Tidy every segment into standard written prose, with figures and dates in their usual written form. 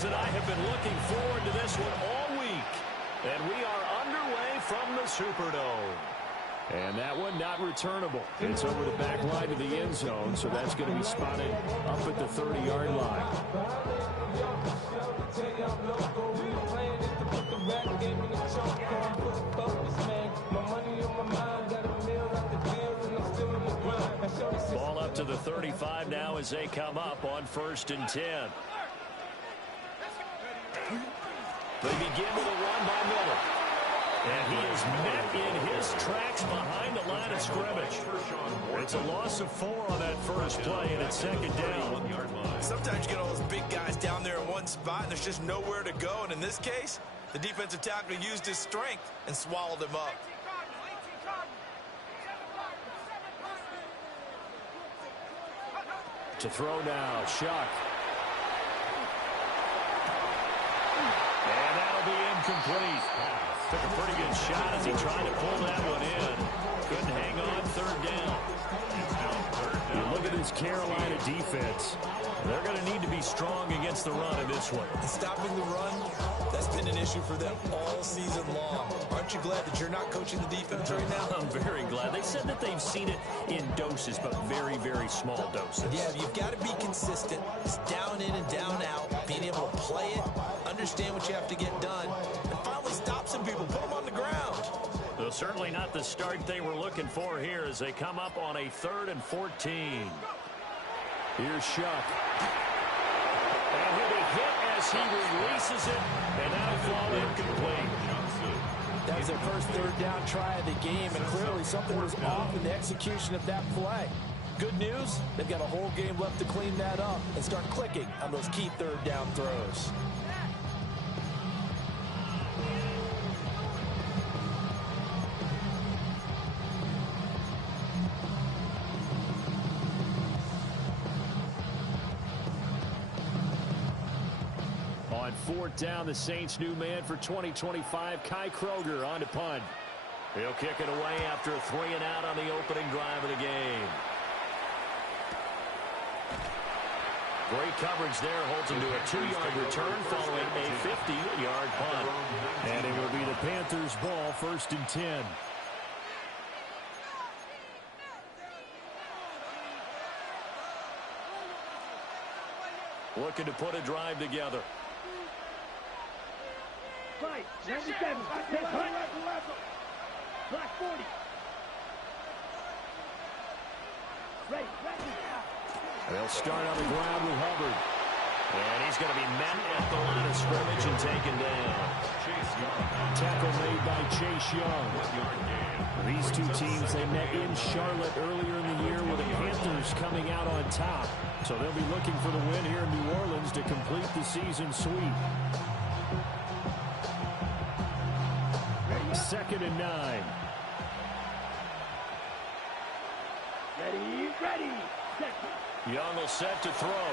fans and I have been looking forward to this one all week. And we are underway from the Superdome. And that one not returnable. It's over the back line to the end zone, so that's going to be spotted up at the 30-yard line. Ball up to the 35 now as they come up on 1st and 10. They begin with a run by Miller. And he is met in his tracks behind the line of scrimmage. It's a loss of 4 on that first play, and it's 2nd down. Sometimes you get all those big guys down there in one spot, and there's just nowhere to go. And in this case, the defensive tackle used his strength and swallowed him up. To throw now, Shuck. And that'll be incomplete. Took a pretty good shot as he tried to pull that one in. Couldn't hang on, 3rd down. You look at this Carolina defense. They're going to need to be strong against the run in this one. Stopping the run, that's been an issue for them all season long. Aren't you glad that you're not coaching the defense right now? I'm very glad. They said that they've seen it in doses, but very, very small doses. Yeah, you've got to be consistent. It's down in and down out. Being able to play it, understand what you have to get done, and finally stop some people, put them on the ground. Well, certainly not the start they were looking for here as they come up on a 3rd and 14. Here's Shuck. And he'll be hit as he releases it, and that'll fall incomplete. That was their first 3rd down try of the game, and clearly something was off in the execution of that play. Good news, they've got a whole game left to clean that up and start clicking on those key 3rd down throws. On 4th down, the Saints' new man for 2025, Kai Kroger on to punt. He'll kick it away after a 3 and out on the opening drive of the game. Great coverage there, holds him to a 2-yard return following a 50-yard punt. And it will be the Panthers' ball, 1st and 10. Looking to put a drive together. Right, 97, Block 40. Ready. They'll start on the ground with Hubbard. And he's going to be met at the line of scrimmage and taken down. Tackle made by Chase Young. These two teams, they met in Charlotte earlier in the year with the Panthers coming out on top. So they'll be looking for the win here in New Orleans to complete the season sweep. 2nd and 9. Ready. Young will set to throw.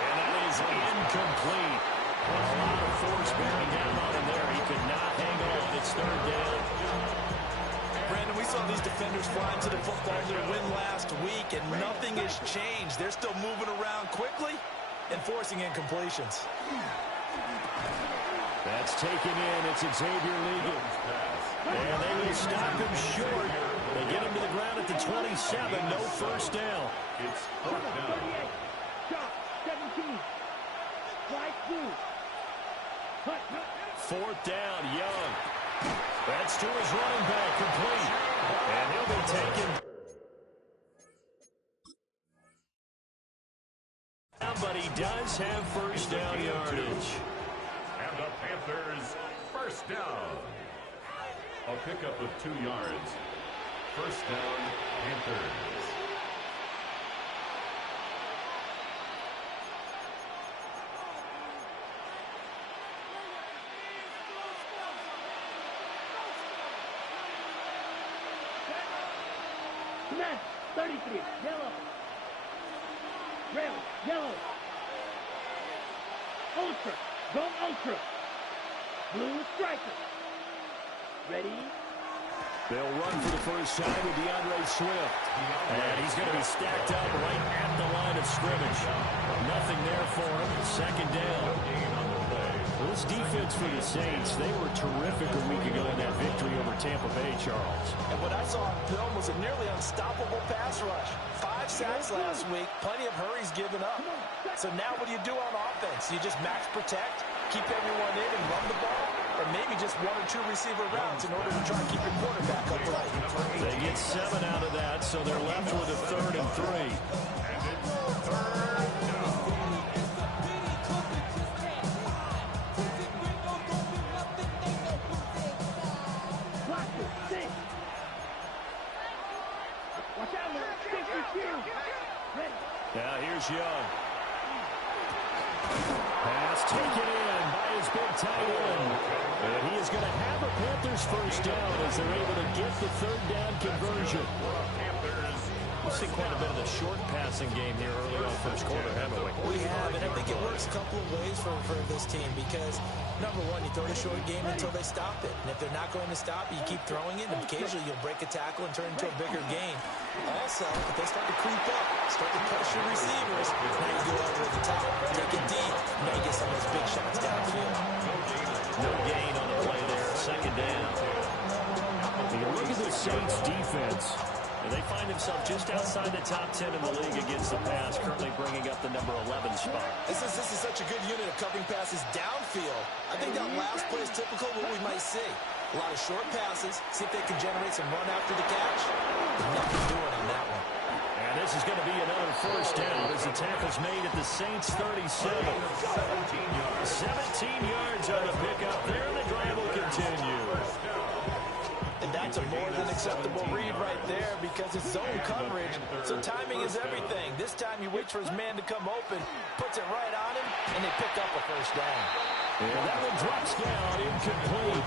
And that is incomplete. A lot of force bearing down on him there. He could not hang on. It's 3rd down. Brandon, we saw these defenders flying to the football in their win last week, and nothing has changed. They're still moving around quickly and forcing incompletions. That's taken in. It's Xavier Ligon. And they will stop him short. They get him to the ground at the 27. No 1st down. It's 38. Stop. 17. Strike 2. 4th down, Young. That's to his running back, complete. And he'll be taken. But he does have 1st down yardage. And the Panthers, 1st down. A pickup of 2 yards. 1st down, Panthers. Cement, 33, yellow. Rail, yellow. Ultra, go ultra. Blue striker. Ready? They'll run for the first time with DeAndre Swift. And he's going to be stacked up right at the line of of scrimmage. Nothing there for him. Second down. Well, this defense for the Saints, they were terrific a week ago in that victory over Tampa Bay, Charles. And what I saw on film was a nearly unstoppable pass rush. 5 sacks last week, plenty of hurries given up. So now what do you do on offense? You just max protect, keep everyone in and run the ball, or maybe just 1 or 2 receiver routes in order to try and keep your quarterback upright. They get 7 out of that, so they're left with a 3rd and 3. Now here's Young. Pass taken in by his big tight end. And he is going to have a Panthers first down as they're able to get the 3rd down conversion. We've seen quite a bit of the short passing game here early on first quarter, haven't we? We have, and I think it works a couple of ways for this team because, number one, you throw the short game until they stop it. And if they're not going to stop it, you keep throwing it, and occasionally you'll break a tackle and turn it into a bigger game. Also, if they start to creep up, start to pressure receivers, now you go over the top, take it deep, now you get some of those big shots downfield. No gain on the play there, second down. You look at the Saints defense. They find themselves just outside the top 10 in the league against the pass, currently bringing up the number 11 spot. This is such a good unit of covering passes downfield. I think that last play is typical of what we might see. A lot of short passes, see if they can generate some run after the catch. Nothing doing on that one. And this is going to be another first down as the tackle's made at the Saints 37. 17 yards on the pickup there, and the drive will continue. And that's a more than acceptable read right there because it's zone coverage, so timing is everything. This time he waits for his man to come open, puts it right on him, and they pick up a first down. And that one drops down, incomplete.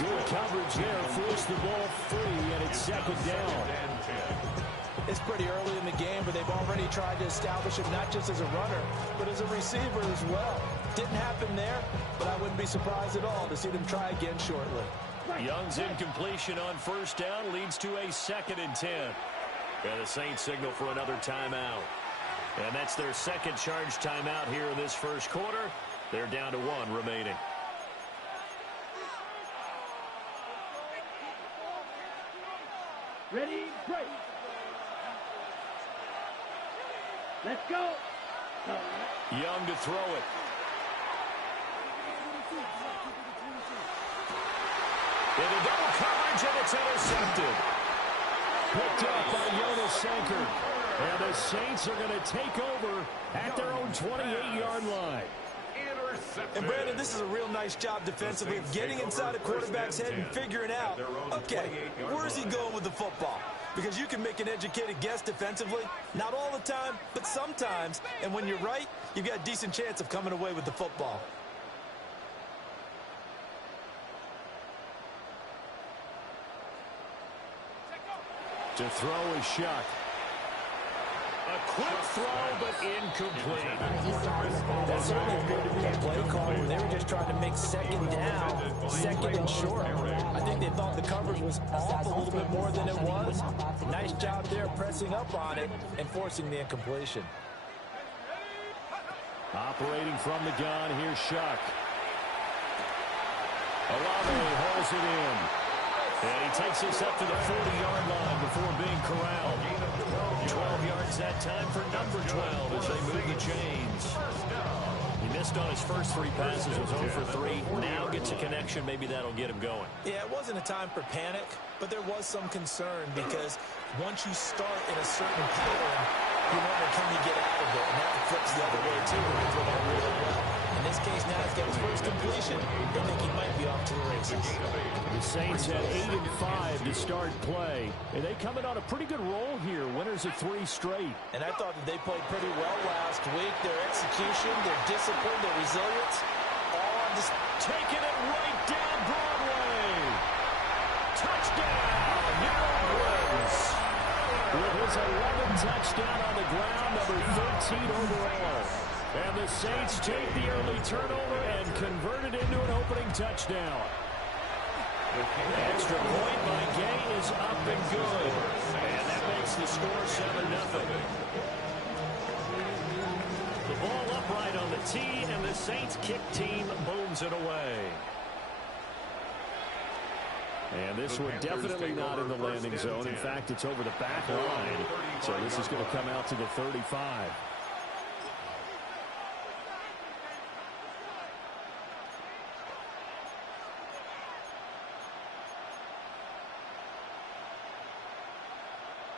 Good coverage there, forced the ball free, and it's second down. It's pretty early in the game, but they've already tried to establish him not just as a runner, but as a receiver as well. Didn't happen there, but I wouldn't be surprised at all to see them try again shortly. Young's incompletion on first down leads to a 2nd and 10. And the Saints signal for another timeout. And that's their second charge timeout here in this first quarter. They're down to 1 remaining. Ready, break. Let's go. Young to throw it. Into double coverage, and it's intercepted. Picked up by Jonas Sanker. And the Saints are going to take over at their own 28-yard line. And Brandon, this is a real nice job defensively of getting inside a quarterback's head and figuring out, okay, where's he going with the football? Because you can make an educated guess defensively. Not all the time, but sometimes. And when you're right, you've got a decent chance of coming away with the football. To throw is Shuck. A quick throw, but incomplete. That certainly appeared to be a play call where they were just trying to make second down, second and short. I think they thought the coverage was off a little bit more than it was. Nice job there pressing up on it and forcing the incompletion. Operating from the gun, here's Shuck. Olave holds it in. And he takes us up to the 40-yard line before being corralled. 12 yards that time for number 12 as they move the chains. He missed on his first 3 passes, was 0 for 3. Now gets a connection, maybe that'll get him going. Yeah, it wasn't a time for panic, but there was some concern because once you start in a certain pattern, you wonder, can you get out of it? And that flips the other way, too, when you throw that really well. In this case, now he's got his first completion. They think he might be off to the races. The Saints had 8 and 5 to start play. And they coming on a pretty good roll here. Winners of 3 straight. And I thought that they played pretty well last week. Their execution, their discipline, their resilience, all on this. Taking it right down Broadway. Touchdown, New Orleans. With his 11th touchdown on the ground, number 13 overall. And the Saints take the early turnover and convert it into an opening touchdown. Extra point by Gay is up and good. And that makes the score 7-0. tee, and the Saints kick team booms it away. And this one definitely not in the landing zone. In fact, it's over the back line. So this is going to come out to the 35.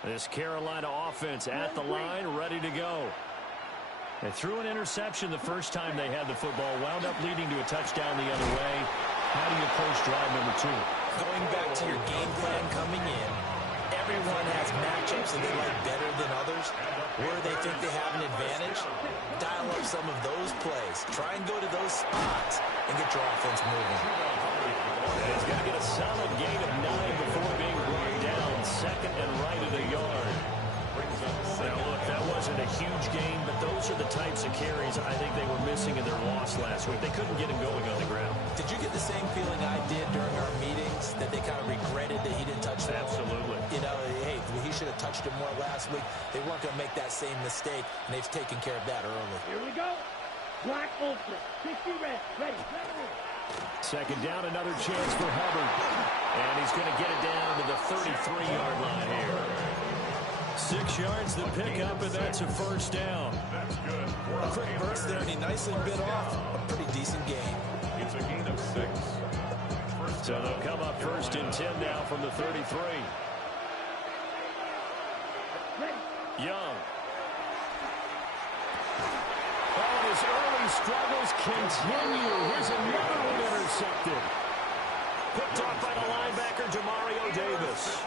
This Carolina offense at the line, ready to go. They threw an interception the first time they had the football, wound up leading to a touchdown the other way. How do you approach drive number 2? Going back to your game plan coming in, everyone has matchups that they like better than others. Where they think they have an advantage, dial up some of those plays. Try and go to those spots and get your offense moving. He's going to get a solid gain of 9 before being brought down. Second and right of the yard. Now, look, that wasn't a huge gain, but those are the types of carries I think they were missing in their loss last week. They couldn't get him going on the ground. Did you get the same feeling I did during our meetings, that they kind of regretted that he didn't touch that? Absolutely. You know, hey, he should have touched him more last week. They weren't going to make that same mistake, and they've taken care of that early. Here we go. Black ultra. 60 red. Ready. Second down, another chance for Hubbard. And he's going to get it down to the 33-yard line here. 6 yards to pick up, and that's a first down. That's good. A quick burst there, and he nicely bit off a pretty decent gain. It's a gain of 6. So they'll come up first and 10 now from the 33. Young. Oh, and his early struggles continue. Here's another one intercepted. Picked off by the linebacker, Demario Davis.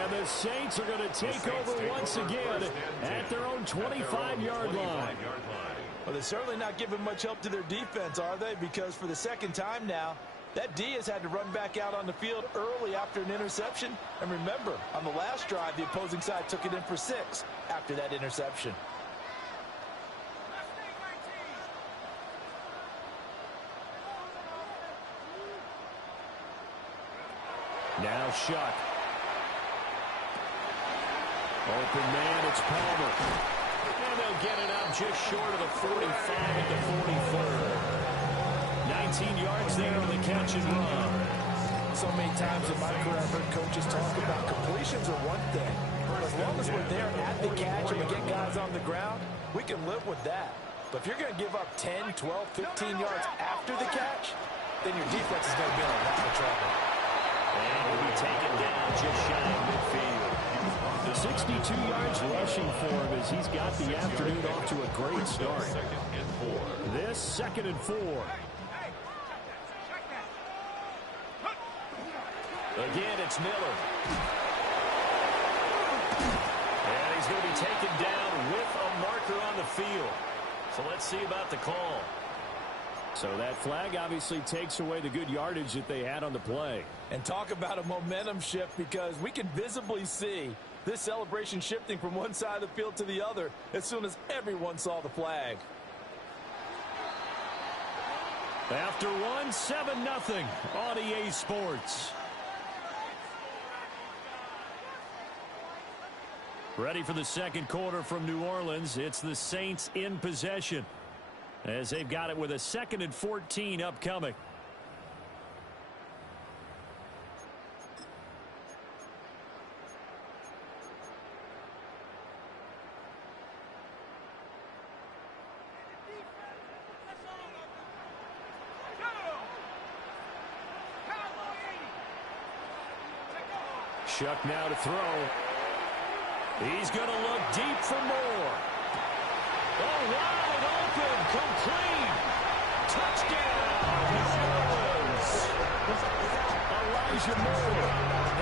And the Saints are going to take over once again at their own 25-yard line. Well, they're certainly not giving much help to their defense, are they? Because for the second time now, that D has had to run back out on the field early after an interception. And remember, on the last drive, the opposing side took it in for 6 after that interception. Now Shuck. Open man, it's Palmer. And they'll get it up just short of the 45 at the 43rd. 19 yards there on the catch and run. So many times in my career, I've heard coaches talk about completions are one thing. But as long as we're there at the catch and we get guys on the ground, we can live with that. But if you're going to give up 10, 12, 15 yards after the catch, then your defense is going to be in a lot of trouble. And will be taken down just shy of midfield. 62 yards rushing for him as he's got the afternoon off to a great start. This 2nd and 4. Again, it's Miller. And he's going to be taken down with a marker on the field. So let's see about the call. So that flag obviously takes away the good yardage that they had on the play. And talk about a momentum shift, because we can visibly see this celebration shifting from one side of the field to the other as soon as everyone saw the flag. After one, 7-0 on EA Sports. Ready for the second quarter from New Orleans. It's the Saints in possession, as they've got it with a 2nd and 14 upcoming. Shuck now to throw. He's going to look deep for more. Oh, wide open, complete. Touchdown, New Orleans. Elijah Moore,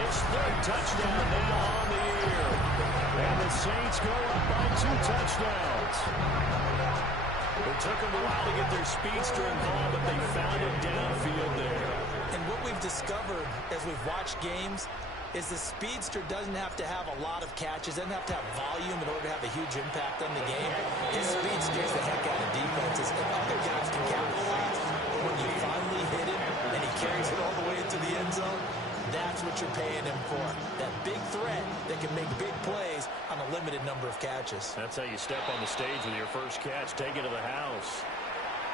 his 3rd touchdown now on the year. And the Saints go up by 2 touchdowns. It took them a while to get their speedster involved, but they found it downfield there. And what we've discovered as we've watched games is the speedster doesn't have to have a lot of catches, doesn't have to have volume in order to have a huge impact on the game. His speed scares the heck out of defenses, and other guys can capitalize. But when you finally hit him and he carries it all the way into the end zone, that's what you're paying him for. That big threat that can make big plays on a limited number of catches. That's how you step on the stage with your first catch. Take it to the house.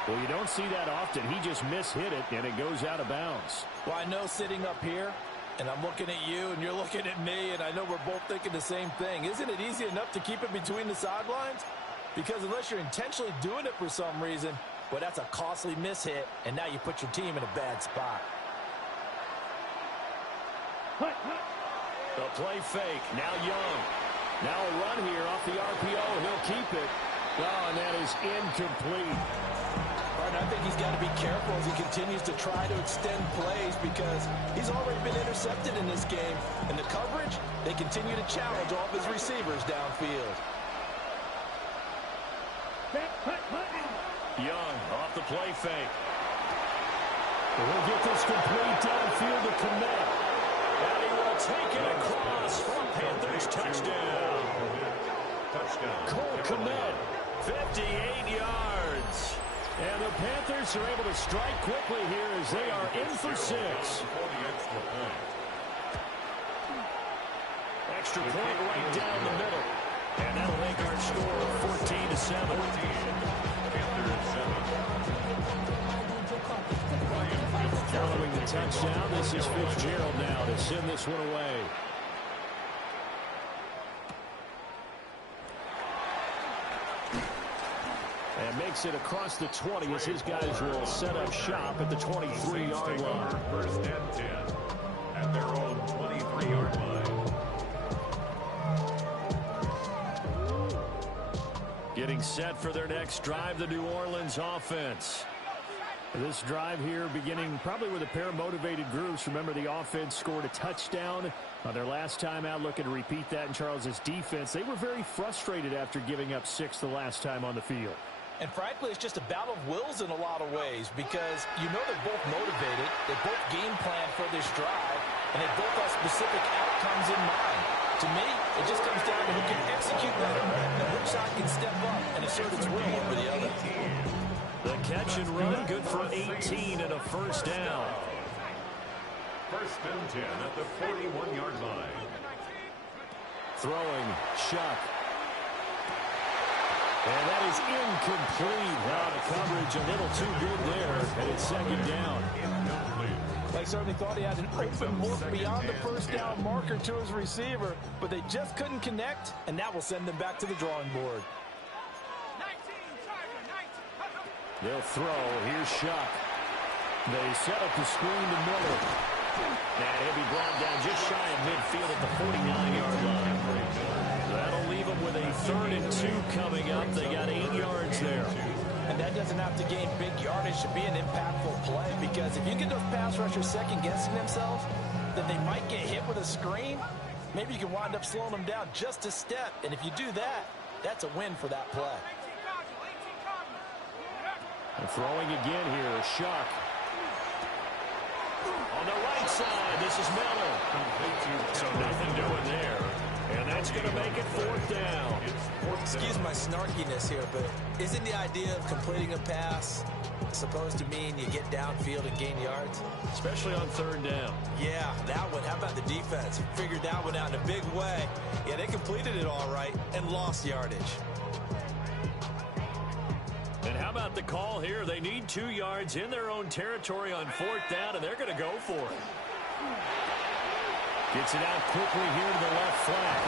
Well, you don't see that often. He just mishit it, and it goes out of bounds. Well, I know sitting up here, and I'm looking at you, and you're looking at me, and I know we're both thinking the same thing. Isn't it easy enough to keep it between the sidelines? Because unless you're intentionally doing it for some reason, well, that's a costly mishit, and now you put your team in a bad spot. The play fake. Now Young. Now a run here off the RPO. He'll keep it. Oh, and that is incomplete. I think he's got to be careful as he continues to try to extend plays because he's already been intercepted in this game. And the coverage, they continue to challenge all of his receivers downfield. Young off the play fake. We'll get this complete downfield to Kmet. And he will take it across for a Panthers touchdown. Cole Kmet, 58 yards. And the Panthers are able to strike quickly here as they are in for 6. Extra point right down the middle. And that'll make our score 14-7. Following the touchdown, this is Fitzgerald now to send this one away. And makes it across the 20 as his guys will set up shop at the 23-yard line. First and 10 at their own 23-yard line. Getting set for their next drive, the New Orleans offense. This drive here beginning probably with a pair of motivated groups. Remember, the offense scored a touchdown on their last time out, looking to repeat that in Charles's defense. They were very frustrated after giving up 6 the last time on the field. And frankly, it's just a battle of wills in a lot of ways because you know they're both motivated, they both game plan for this drive, and they both have specific outcomes in mind. To me, it just comes down to who can execute better and which side can step up and assert its will over the other. The catch and run, good for 18 and a first down. First and 10 at the 41-yard line. Throwing, Shuck. And that is incomplete. Now the coverage a little too good there, and it's second down. They certainly thought he had an open look beyond the first down marker to his receiver, but they just couldn't connect, and that will send them back to the drawing board. They'll throw. Here's Shuck. They set up the screen to Miller. And he'll be brought down just shy of midfield at the 49-yard line. That'll leave them with a 3rd and 2 coming up. They got 8 yards there. And that doesn't have to gain big yardage to be an impactful play because if you get those pass rushers second-guessing themselves, then they might get hit with a screen. Maybe you can wind up slowing them down just a step. And if you do that, that's a win for that play. And throwing again here, Shuck. On the right side, this is Miller. So nothing doing there. And that's going to make it 4th down. Excuse my snarkiness here, but isn't the idea of completing a pass supposed to mean you get downfield and gain yards? Especially on 3rd down. Yeah, that one. How about the defense? Figured that one out in a big way. Yeah, they completed it all right and lost yardage. And how about the call here? They need 2 yards in their own territory on 4th down, and they're going to go for it. Gets it out quickly here to the left flank.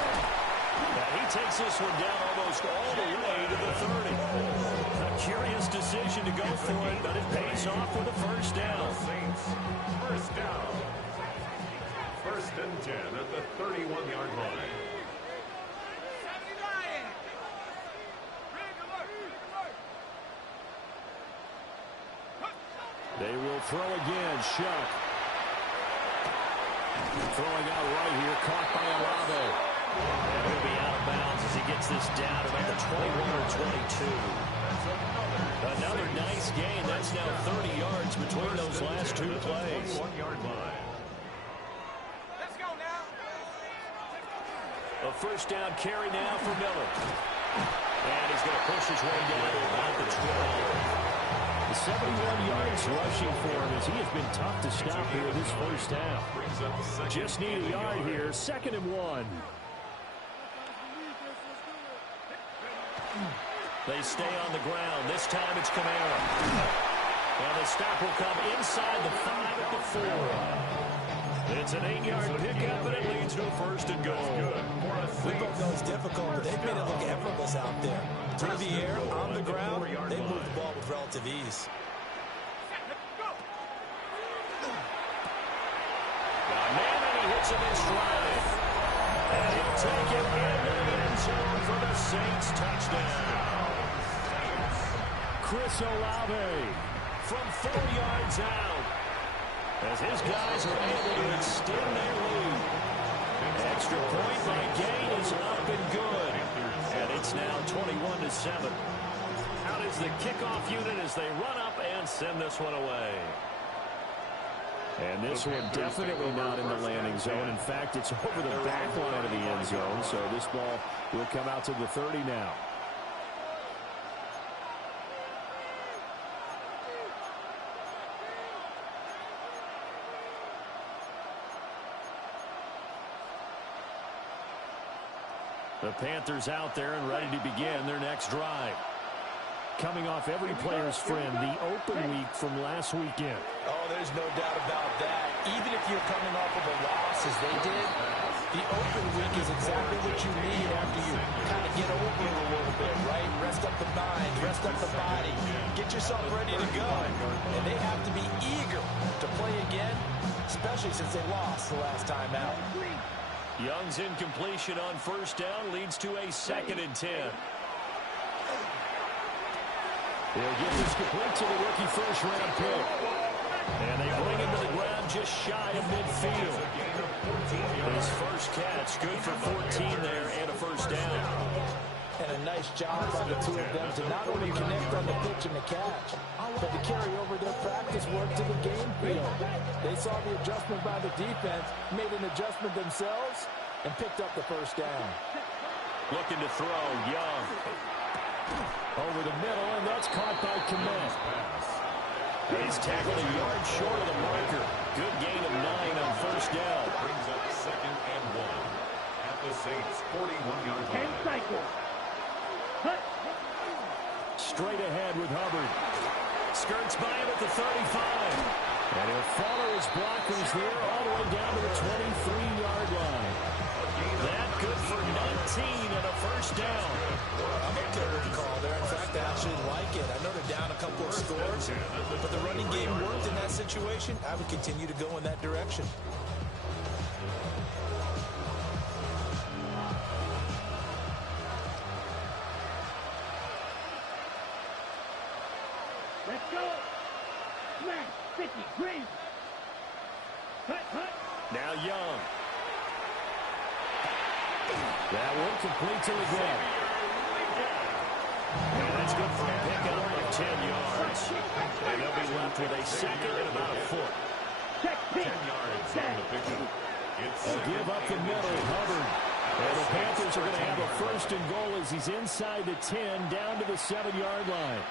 Now he takes this one down almost all the way to the 30. A curious decision to go for it, but it pays off with a first down. First down. First and 10 at the 31-yard line. They will throw again. Shuck. Throwing out right here. Caught by Olave. And he'll be out of bounds as he gets this down about the 21 or 22. Another nice gain. That's now 30 yards between those last 2 plays. 1-yard line. Let's go now. A first down carry now for Miller. And he's going to push his way down to about the 12. 71 yards rushing for him as he has been tough to stop here this first half. Just need a yard here. 2nd and 1. They stay on the ground. This time it's Kamara. And the stop will come inside the 5 at the 4. It's an 8-yard pickup, and it leads to a first and goal. We both know it's difficult, but they've made it look effortless out there. Through the air, on the ground, they move the ball with relative ease. He hits him in stride. And he'll take it into the end zone for the Saints touchdown. Chris Olave from 4 yards out. As his guys are able to extend their lead. Extra point by Gain is up and good. And it's now 21-7. Out is the kickoff unit as they run up and send this one away. And this one definitely not in the landing zone. In fact, it's over the back line of the end zone. So this ball will come out to the 30 now. The Panthers out there and ready to begin their next drive. Coming off every player's friend, the open week from last weekend. Oh, there's no doubt about that. Even if you're coming off of a loss as they did, the open week is exactly what you need after you kind of get over it a little bit, right? Rest up the mind, rest up the body, get yourself ready to go. And they have to be eager to play again, especially since they lost the last time out. Young's incompletion on first down leads to a 2nd and 10. They'll get this complete to the rookie first-round pick. And they bring him to the ground just shy of midfield. His first catch, good for 14 there and a first down. And a nice job by the two of them to not only connect on the pitch and the catch, but to carry over their practice work to the game field. They saw the adjustment by the defense, made an adjustment themselves, and picked up the first down. Looking to throw, Young. Over the middle, and that's caught by Kmet. He's tackled a yard short of the marker. Good gain of 9 on first down. Brings up 2nd and 1 at the Saints' 41-yard line. And cycle. Hut. Straight ahead with Hubbard. Skirts by him at the 35. And he'll follow his blockers there all the way down to the 23-yard line. That good for 19 and a first down. I'm okay with the call there. In fact, I actually like it. I know they're down a couple of scores, but the running game worked in that situation. I would continue to go in that direction. Let's go. Smash. 50. Green. Hut, hut. Now Young. That one complete to the ground. And that's good for a pickup of 10 yards. And they'll be left with a 2nd and about a foot. Check 10 yards on the pickup. They'll give up the middle, Hubbard. And the Panthers are going to have a first and goal as he's inside the 10 down to the 7-yard line.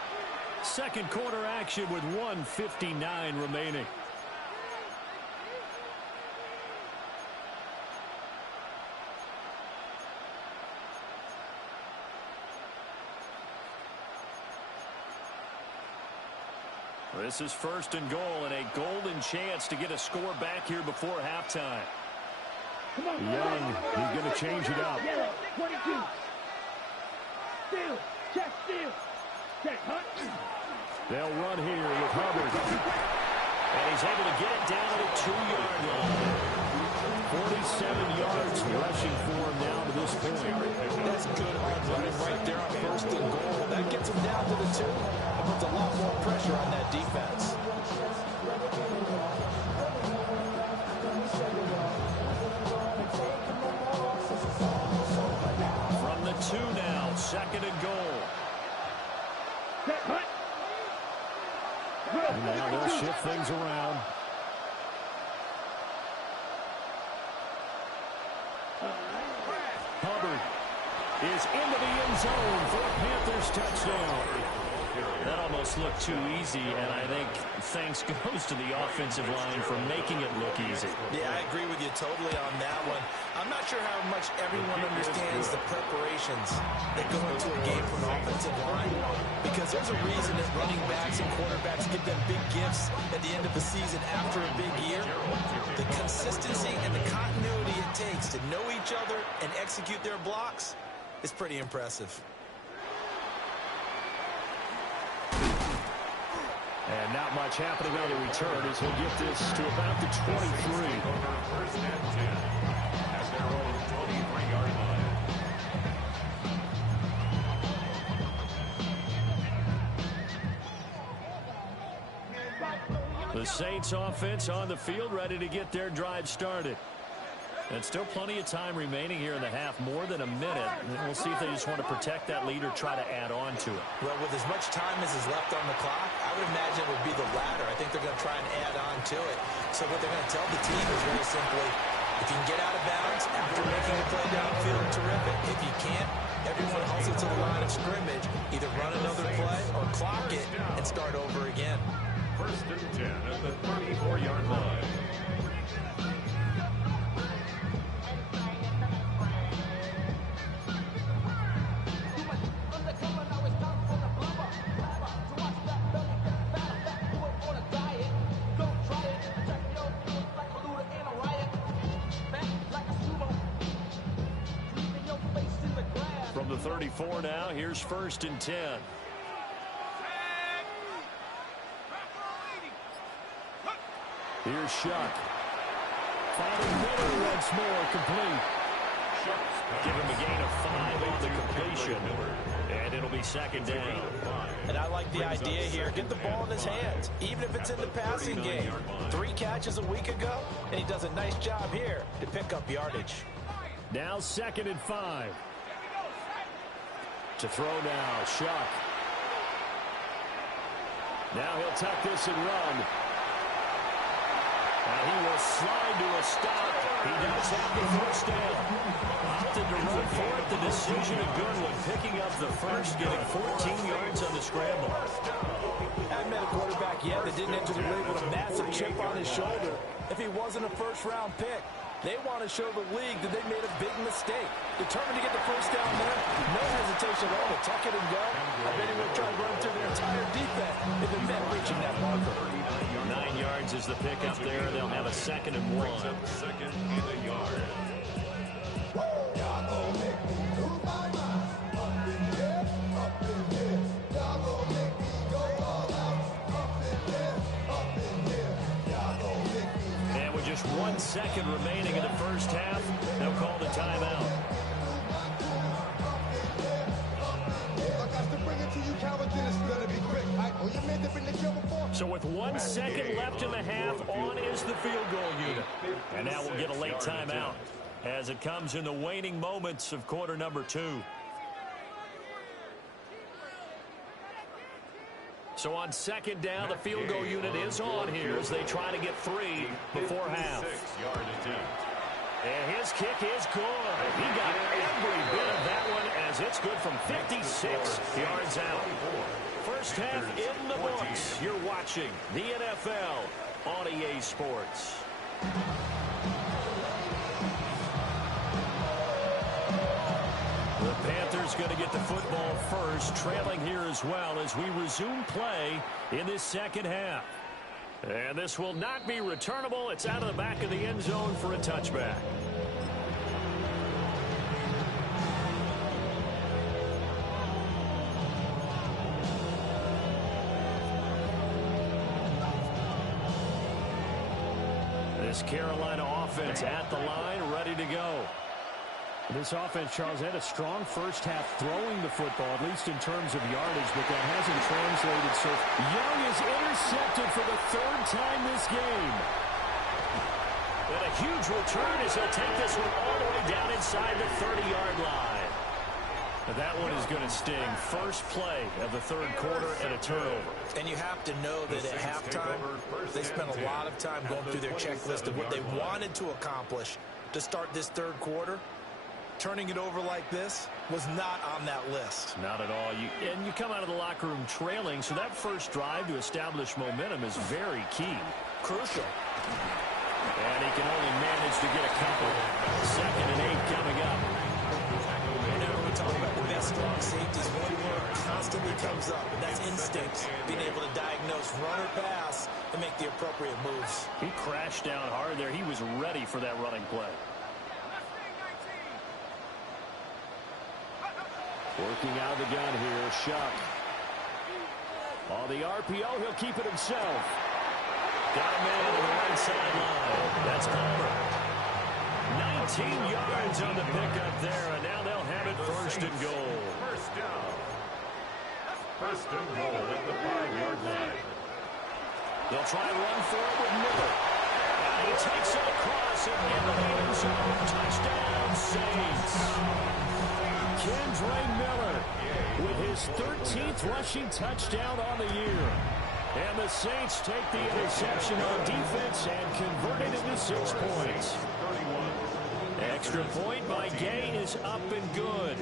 Second quarter action with 1:59 remaining. This is first and goal and a golden chance to get a score back here before halftime. Young, he's going to change it up. Yellow. 22. Steal. Check. Steal. Check. Hut. They'll run here with Hubbard. And he's able to get it down to the 2-yard line. 47 yards rushing for him now to this point. That's good hard running right there on first and goal. That gets him down to the 2. It puts a lot more pressure on that defense. From the 2 now, 2nd and goal. Check. Hut. And now they'll shift things around. Hubbard is into the end zone for a Panthers touchdown. That almost looked too easy, and I think thanks goes to the offensive line for making it look easy. Yeah, I agree with you totally on that one. I'm not sure how much everyone understands the preparations that go into a game from an offensive line. because there's a reason that running backs and quarterbacks give them big gifts at the end of the season after a big year. The consistency and the continuity it takes to know each other and execute their blocks is pretty impressive. And not much happening on the return as he'll get this to about the 23. First and 10 at their own 23-yard line. The Saints offense on the field, ready to get their drive started. And still plenty of time remaining here in the half, more than a minute. And we'll see if they just want to protect that lead or try to add on to it. Well, with as much time as is left on the clock, I would imagine it would be the latter. I think they're going to try and add on to it. So what they're going to tell the team is very simply, if you can get out of bounds after making a play downfield, terrific. If you can't, everyone hustle to the line of scrimmage, either run another play or clock it and start over again. First and 10 at the 34-yard line. From the 34 now, here's first and 10. Here's Shuck. Finding Miller once more, complete. Give him a gain of 5 on the completion. And it'll be second down. And I like the idea here. Get the ball in his hands, even if it's in the passing game. 3 catches a week ago, and he does a nice job here to pick up yardage. Now second and 5. To throw now, Shuck. Now he'll tuck this and run. And he will slide to a stop. He does have the first down. Opted to run for it. The decision a good one. Picking up the first, getting 14 yards on the scramble. I haven't met a quarterback yet that didn't enter the league with a massive chip on his shoulder. If he wasn't a first-round pick, they want to show the league that they made a big mistake. Determined to get the first down there, no hesitation at all to tuck it and go. I bet he would try to run through their entire defense if it meant reaching that marker. 9 yards is the pick up there. They'll have a second and 1. Second and a yard. And with just 1 second remaining in the first half, they'll call the timeout. So with 1 second left in the half, on is the field goal unit. And now we'll get a late timeout as it comes in the waning moments of quarter number 2. So on second down, the field goal unit is on here as they try to get 3 before half. 6-yard attempt. And his kick is good. He got every bit of that one as it's good from 56 yards out. First half in the books. You're watching the NFL on EA Sports. The Panthers going to get the football first, trailing here as well as we resume play in this second half. And this will not be returnable. It's out of the back of the end zone for a touchback. This Carolina offense at the line, ready to go. This offense, Charles, had a strong first half throwing the football, at least in terms of yardage, but that hasn't translated. So Young is intercepted for the 3rd time this game. And a huge return as he'll take this one all the way down inside the 30-yard line. But that one is going to sting. First play of the 3rd quarter and a turnover. And you have to know that at halftime, they spent a lot of time going through their checklist of what they wanted to accomplish to start this 3rd quarter. Turning it over like this was not on that list. Not at all. And you come out of the locker room trailing, so that first drive to establish momentum is very key. Crucial. And he can only manage to get a couple. 2nd and 8 coming up. You know, we talk about the best strong safeties. One more constantly come comes up, and that's instinct, being able to diagnose run or pass and make the appropriate moves. He crashed down hard there. He was ready for that running play. Working out of the gun here, Shuck. On the RPO, he'll keep it himself. Got a man on the right sideline. That's Palmer. 19 yards on the pickup there, and now they'll have it first and goal. First down. First and goal at the 5-yard line. They'll try and run for it with Miller. And he takes it across and into the end zone. Touchdown, Saints. Kendre Miller with his 13th rushing touchdown on the year. And the Saints take the interception on defense and convert it into 6 points. Extra point by Gay is up and good.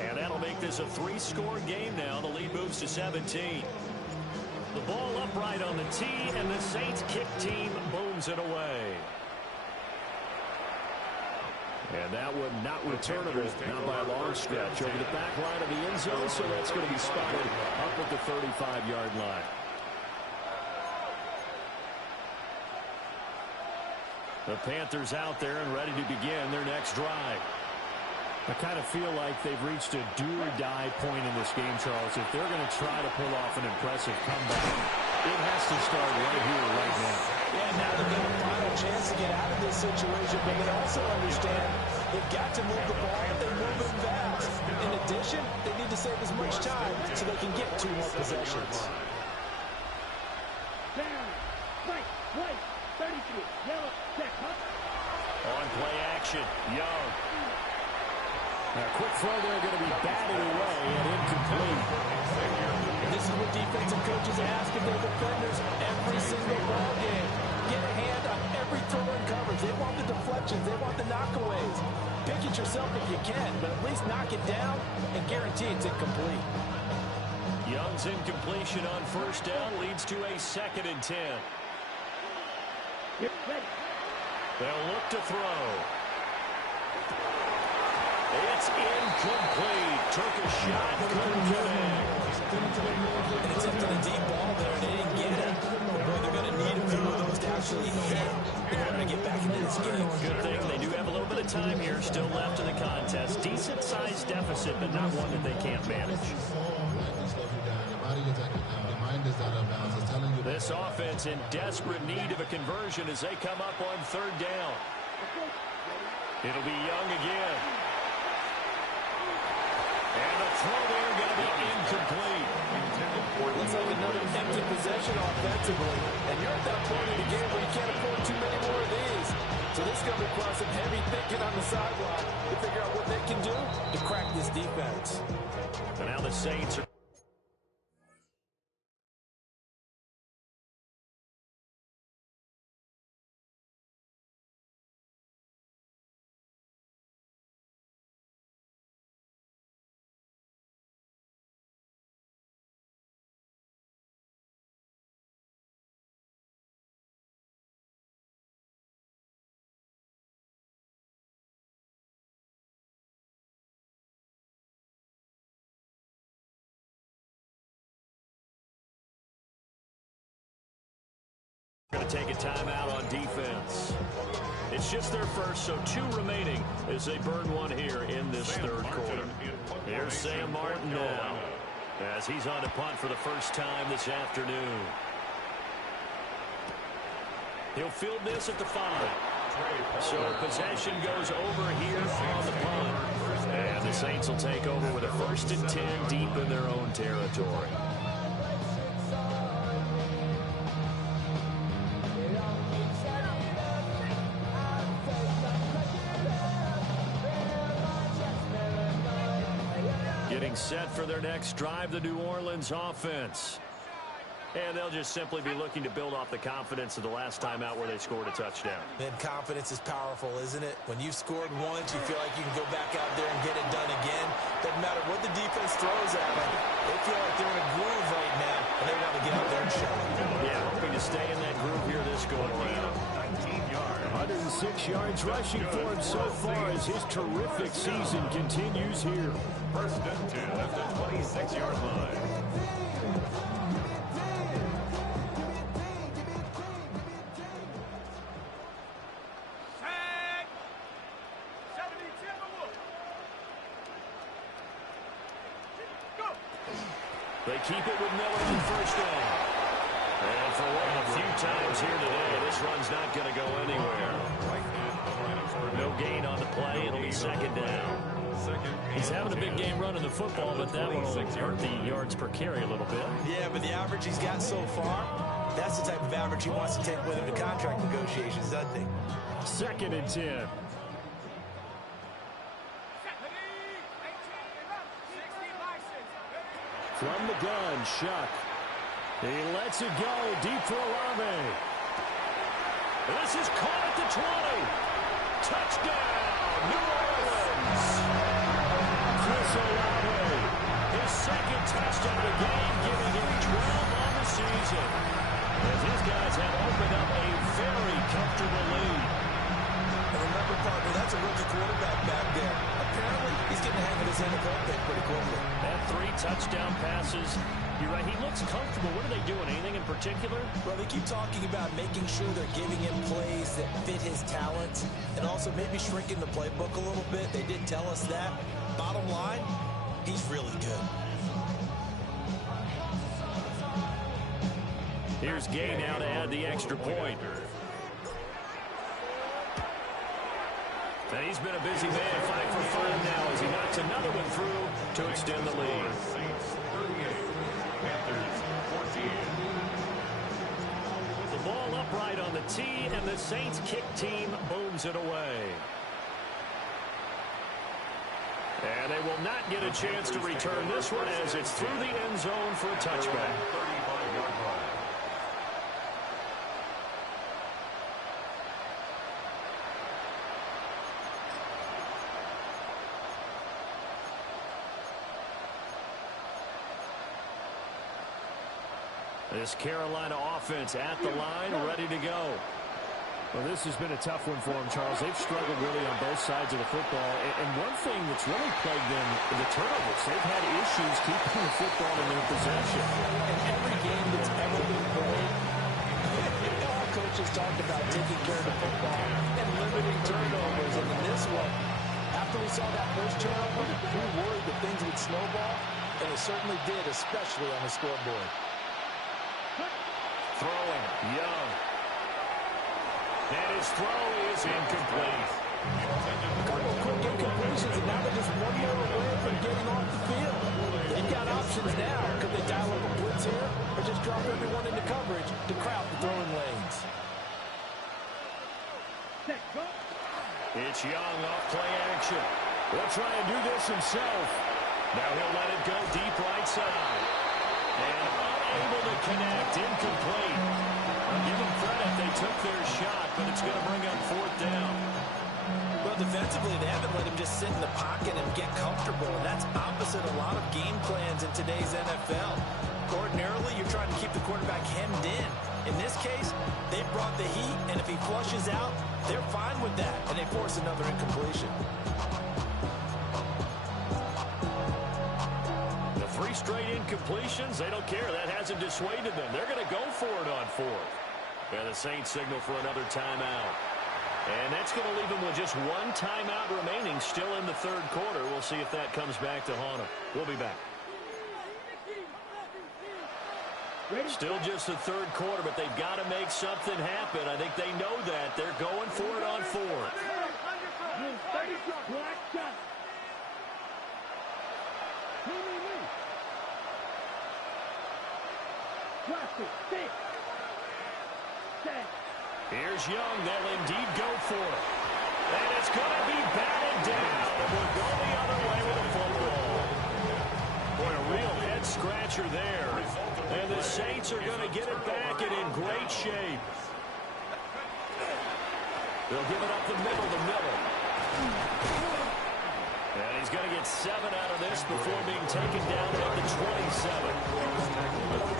And that'll make this a 3-score game now. The lead moves to 17. The ball upright on the tee, and the Saints kick team booms it away. And that one not returnable, not by a long stretch. Over the back line of the end zone, so that's going to be spotted up at the 35-yard line. The Panthers out there and ready to begin their next drive. I kind of feel like they've reached a do-or-die point in this game, Charles. If they're going to try to pull off an impressive comeback, it has to start right here, right now. Yeah, now they've got a final chance to get out of this situation, but they also understand they've got to move the ball and move it fast. In addition, they need to save as much time so they can get 2 more possessions. Down. Right. White. 33. Yellow. Check. On play action, Young. A quick throw there going to be batted away and incomplete. This is what defensive coaches ask of their defenders every single ball game. Get a hand on every throw and coverage. They want the deflections. They want the knockaways. Pick it yourself if you can, but at least knock it down and guarantee it's incomplete. Young's incompletion on first down leads to a 2nd and 10. They'll look to throw. It's incomplete. Took a shot, couldn't connect. An attempt on a deep ball there, and they didn't get it. They're going to need a few of those to actually hit in order to get back into this game. Good thing they do have a little bit of time here still left in the contest. Decent-sized deficit, but not one that they can't manage. This offense in desperate need of a conversion as they come up on 3rd down. It'll be Young again. And a throw there going to be incomplete. Looks like another empty possession offensively. And you're at that point in the game where you can't afford too many more of these. So this is going to require some heavy thinking on the sideline to figure out what they can do to crack this defense. And now the Saints are going to take a timeout on defense. It's just their first, so 2 remaining as they burn one here in this 3rd quarter. Here's Sam Martin now as he's on to punt for the first time this afternoon. He'll field this at the 5. So possession goes over here on the punt. And the Saints will take over with a 1st and 10 deep in their own territory. Getting set for their next drive, the New Orleans offense. And they'll just simply be looking to build off the confidence of the last time out where they scored a touchdown. And confidence is powerful, isn't it? When you've scored once, you feel like you can go back out there and get it done again. Doesn't matter what the defense throws at them. They feel like they're in a groove right now, and they want to get out there and show it. Yeah, hoping to stay in that groove here this go-around. 106 yards rushing for him so far as his terrific season continues here. First and 10 at the 26-yard line. They keep it with Miller on first down. And for one of the few times here today, this run's not going to go anywhere. No gain on the play. It'll be second down. He's having a big game running the football, but that one will hurt the yards per carry a little bit. Yeah, but the average he's got so far, that's the type of average he wants to take with him to contract negotiations, doesn't he? 2nd and 10. From the gun, Shuck. He lets it go deep for Olave. This is caught at the 20. Touchdown, New Orleans. Chris Olave, his 2nd touchdown of the game, giving him 12 on the season. As his guys have opened up a very comfortable lead. And remember, partner, that's a rookie quarterback back there. Apparently, he's getting the hang of this NFL thing pretty quickly. And 3 touchdown passes. You're right, he looks comfortable. What are they doing? Anything in particular? Well, they keep talking about making sure they're giving him plays that fit his talents and also maybe shrinking the playbook a little bit. They did tell us that. Bottom line, he's really good. Here's Gay now to add the extra point. And he's been a busy man, 5 for 5 now as he knocks another one through to extend the lead. The ball upright on the tee, and the Saints kick team booms it away. And they will not get a chance to return this one as it's through the end zone for a touchback. This Carolina offense at the line, ready to go. Well, this has been a tough one for them, Charles. They've struggled really on both sides of the football. And one thing that's really plagued them, the turnovers. They've had issues keeping the football in their possession. In every game that's ever been played, all coaches talk about taking care of the football and limiting turnovers. And in this one, after we saw that first turnover, we were worried that things would snowball, and it certainly did, especially on the scoreboard. Throwing, Young. And his throw is incomplete. A couple quick incompletions, and now they're just one more away from getting off the field. They've got options now. Could they dial up a blitz here, or just drop everyone into coverage to crowd the throwing lanes? It's Young off play action. He'll try and do this himself. Now he'll let it go deep right side. And unable to connect, incomplete. I'll give them credit, they took their shot, but it's going to bring up 4th down. Well, defensively, they haven't let him just sit in the pocket and get comfortable, and that's opposite a lot of game plans in today's NFL. Ordinarily, you're trying to keep the quarterback hemmed in. In this case, they brought the heat, and if he flushes out, they're fine with that, and they force another incompletion. 3 straight incompletions, they don't care. That hasn't dissuaded them. They're going to go for it on 4th. And the Saints signal for another timeout. And that's going to leave them with just 1 timeout remaining still in the 3rd quarter. We'll see if that comes back to haunt them. We'll be back. Still just the 3rd quarter, but they've got to make something happen. I think they know that. They're going for it on 4th. Here's Young. They'll indeed go for it. And it's going to be batted down. And we'll go the other way with a football. Boy, a real head-scratcher there. And the Saints are going to get it back and in great shape. They'll give it up the middle. And he's going to get 7 out of this before being taken down at the 27.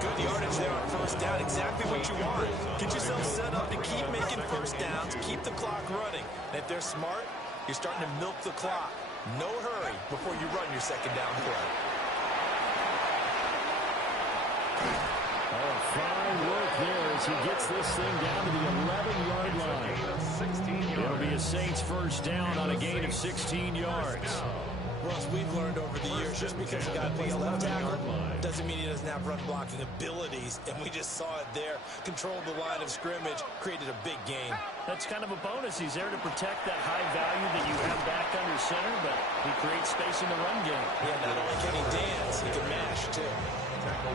Good yardage there on 1st down. Exactly what you want. Get yourself set up to keep making 1st downs, keep the clock running. And if they're smart, you're starting to milk the clock. No hurry before you run your 2nd down play. Oh, fine work there as he gets this thing down to the 11-yard line. It'll be a Saints 1st down on a gain of 16 yards. Russ, we've learned over the years, just because a guy plays left tackle doesn't mean he doesn't have run-blocking abilities, and we just saw it there. Controlled the line of scrimmage, created a big gain. That's kind of a bonus. He's there to protect that high value that you have back under center, but he creates space in the run game. Yeah, not only can he dance, he can mash, too.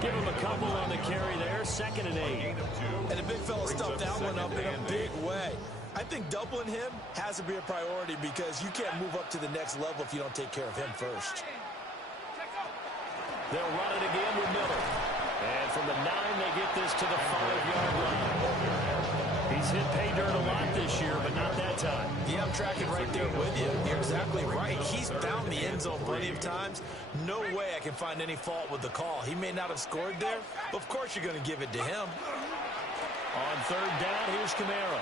Give him a couple on the carry there, 2nd and 8. And the big fella stuffed that one up in a big way. I think doubling him has to be a priority because you can't move up to the next level if you don't take care of him first. They'll run it again with Miller. And from the 9, they get this to the 5-yard line. He's hit pay dirt a lot this year, but not that time. Yeah, I'm tracking right there with you. You're exactly right. He's found the end zone plenty of times. No way I can find any fault with the call. He may not have scored there, but of course you're going to give it to him. On 3rd down, here's Kamara.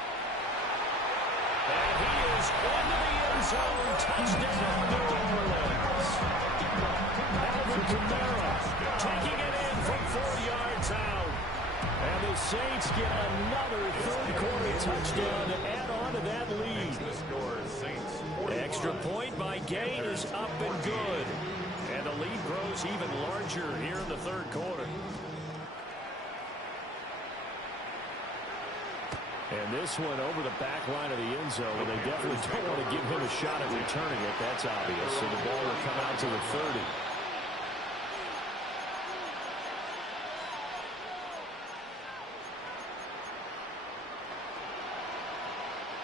And he is into the end zone. Touchdown, New Orleans. Alvin Kamara taking it in from 4 yards out. And the Saints get another 3rd-quarter touchdown to add on to that lead. Extra point by Gain is up and good. And the lead grows even larger here in the 3rd quarter. And this one over the back line of the end zone. Well, they definitely don't want to give him a shot at returning it. That's obvious. So the ball will come out to the 30.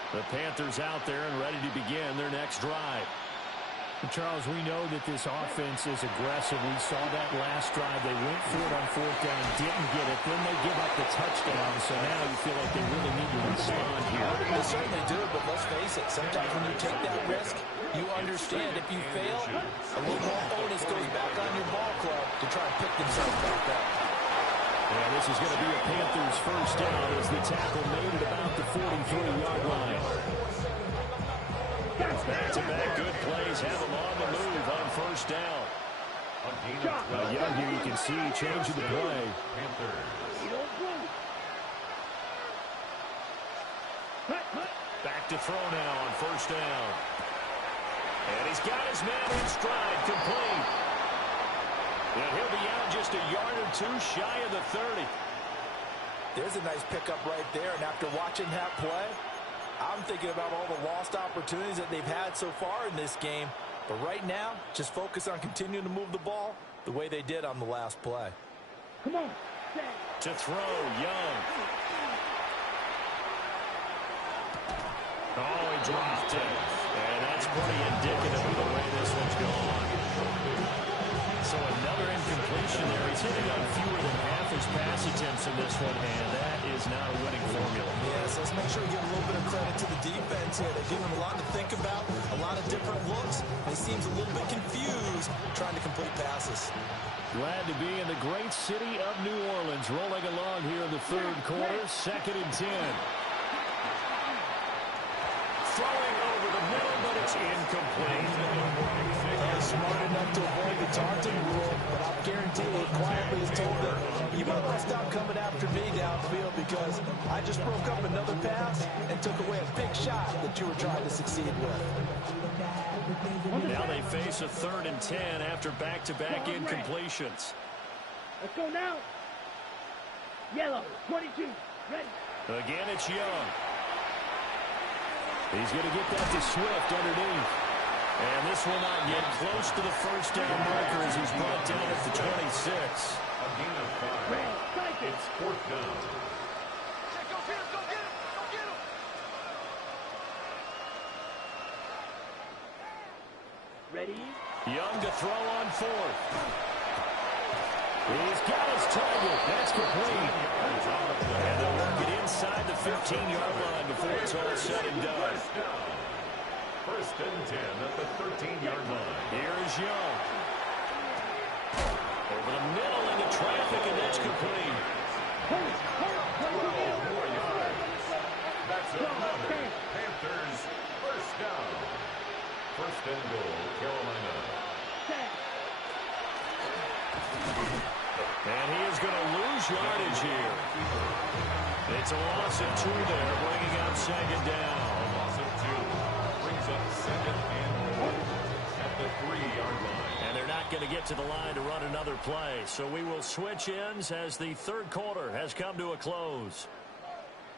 The Panthers out there and ready to begin their next drive. Charles, we know that this offense is aggressive. We saw that last drive. They went for it on 4th down, didn't get it. Then they give up the touchdown. So now you feel like they really need to respond here. They certainly do, but let's face it. Sometimes when you take that risk, you understand if you fail, a little more onus goes back on your ball club to try and pick themselves back up. And this is going to be a Panthers first down as the tackle made at about the 43-yard line. Back-to-back good plays have him on the move on 1st down. Young here, you can see changing the play. Back to throw now on 1st down. And he's got his man in stride, complete. And he'll be out just a yard or 2 shy of the 30. There's a nice pickup right there, and after watching that play, I'm thinking about all the lost opportunities that they've had so far in this game. But right now, just focus on continuing to move the ball the way they did on the last play. Come on. To throw, Young. Oh, he dropped it. And that's pretty indicative of the way this one's gone. So another incompletion there. He's hitting on fewer than half his pass attempts in this one, and that is not a winning formula. Yes, let's make sure we give a little bit of credit to the defense here. They're giving him a lot to think about, a lot of different looks. He seems a little bit confused trying to complete passes. Glad to be in the great city of New Orleans, rolling along here in the 3rd quarter, 2nd and 10. Throwing over the middle, but it's incomplete. Smart enough to avoid the taunting rule, but I guarantee you, quietly is told them, you better stop coming after me downfield because I just broke up another pass and took away a big shot that you were trying to succeed with. Now they face a 3rd and 10 after back-to-back incompletions. Let's go now. Yellow, 22, ready. Again, it's Young. He's going to get that to Swift underneath. And this will not get close to the 1st down marker as he's brought down at the 26. A gain of 5. It's 4th down. Go get him! Go get him! Go get him! Ready? Young to throw on 4th. He's got his target. That's complete. And they'll work it inside the 15-yard line before it's all said and done. 1st and 10 at the 13-yard line. Here is Young. Over the middle into traffic, and that's complete. 12 more yards. That's another Panthers first down. 1st and goal, Carolina. And he is going to lose yardage here. It's a loss of 2 there, bringing up 2nd down. A loss of 2 brings up 2nd and 1 at the 3-yard line. And they're not going going to get to the line to run another play. So we will switch ends as the third quarter has come to a close.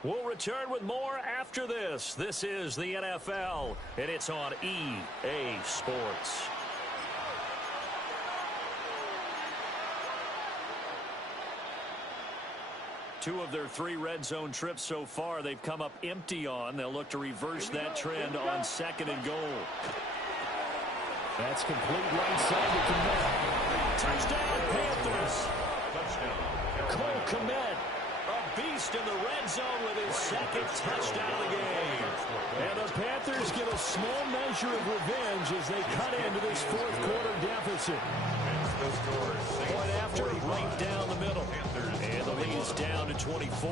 We'll return with more after this. This is the NFL, and it's on EA Sports. Two of their 3 red zone trips so far they've come up empty on. They'll look to reverse that trend on 2nd and goal. That's complete right side to Kmet. Touchdown, Panthers. Cole Kmet, a beast in the red zone with his 2nd touchdown of the game. And the Panthers get a small measure of revenge as they cut into this 4th quarter deficit. Point after, right down the middle. And the lead's down to 24.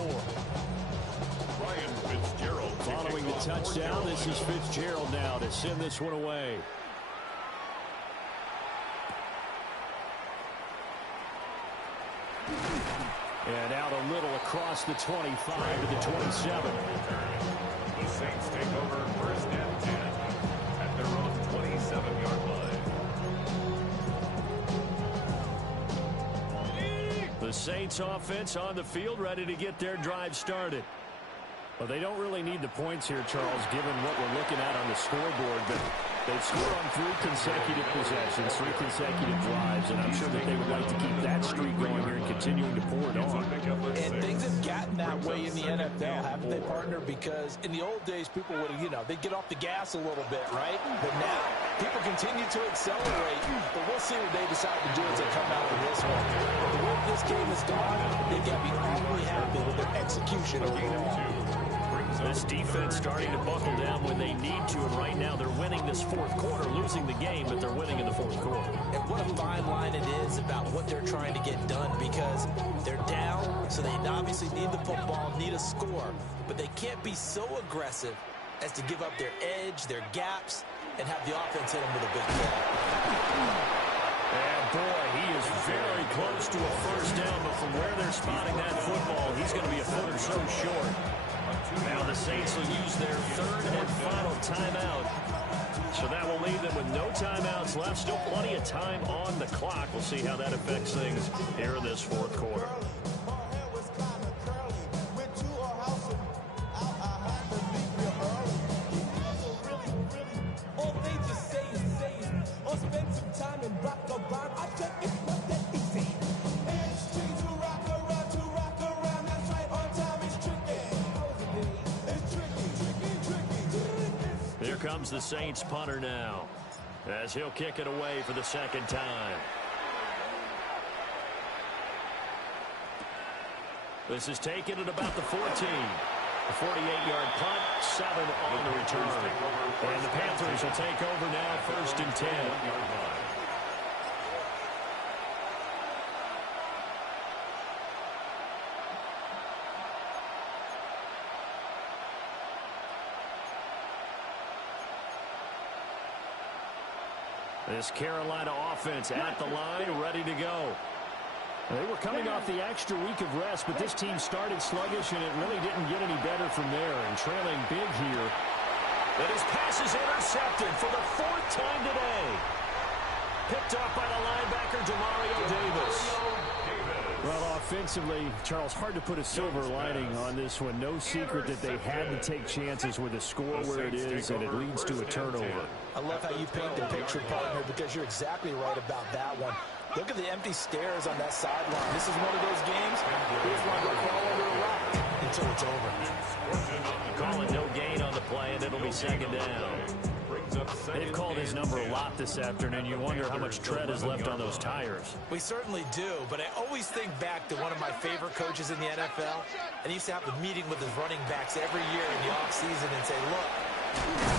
Following the touchdown, this is Fitzgerald now to send this one away. And out a little across the 25 to the 27. The Saints take over 1st and 10 at their own 27-yard line. The Saints offense on the field ready to get their drive started. Well, they don't really need the points here, Charles, given what we're looking at on the scoreboard. But they've scored on 3 consecutive possessions, 3 consecutive drives, and I'm sure that they would like to keep that streak going here and continuing to pour it on. And things have gotten that way in the NFL, haven't they, partner? Because in the old days, people would, they'd get off the gas a little bit, right? But now, people continue to accelerate. But we'll see what they decide to do as they come out of this one. But the way this game has gone, they've got to be awfully happy with their execution overall. This defense starting to buckle down when they need to, and right now they're winning this 4th quarter, losing the game, but they're winning in the 4th quarter. And what a fine line it is about what they're trying to get done, because they're down, so they obviously need the football, need a score, but they can't be so aggressive as to give up their edge, their gaps, and have the offense hit them with a big play. And boy, he is very close to a 1st down, but from where they're spotting that football, he's going to be a foot or so short. Now the Saints will use their 3rd and final timeout. So that will leave them with no timeouts left. Still plenty of time on the clock. We'll see how that affects things here in this 4th quarter. Here comes the Saints punter now, as he'll kick it away for the 2nd time. This is taken at about the 14. A 48-yard punt, 7 on the return. And the Panthers will take over now, 1st and 10. This Carolina offense at the line, ready to go. They were coming off the extra week of rest, but this team started sluggish, and it really didn't get any better from there. And trailing big here. But his pass is intercepted for the 4th time today. Picked off by the linebacker, Demario Davis. Well, offensively, Charles, hard to put a silver lining on this one. No secret that they had to take chances with a score where it is, and it leads to a turnover. I love how you paint the picture, partner, because you're exactly right about that one. Look at the empty stairs on that sideline. This is one of those games. Here's one to crawl under a rock until it's over. Calling no gain on the play, and it'll be 2nd down. They've called his number a lot this afternoon. You wonder how much tread is left on those tires. We certainly do, but I always think back to one of my favorite coaches in the NFL, and he used to have a meeting with his running backs every year in the offseason and say, look,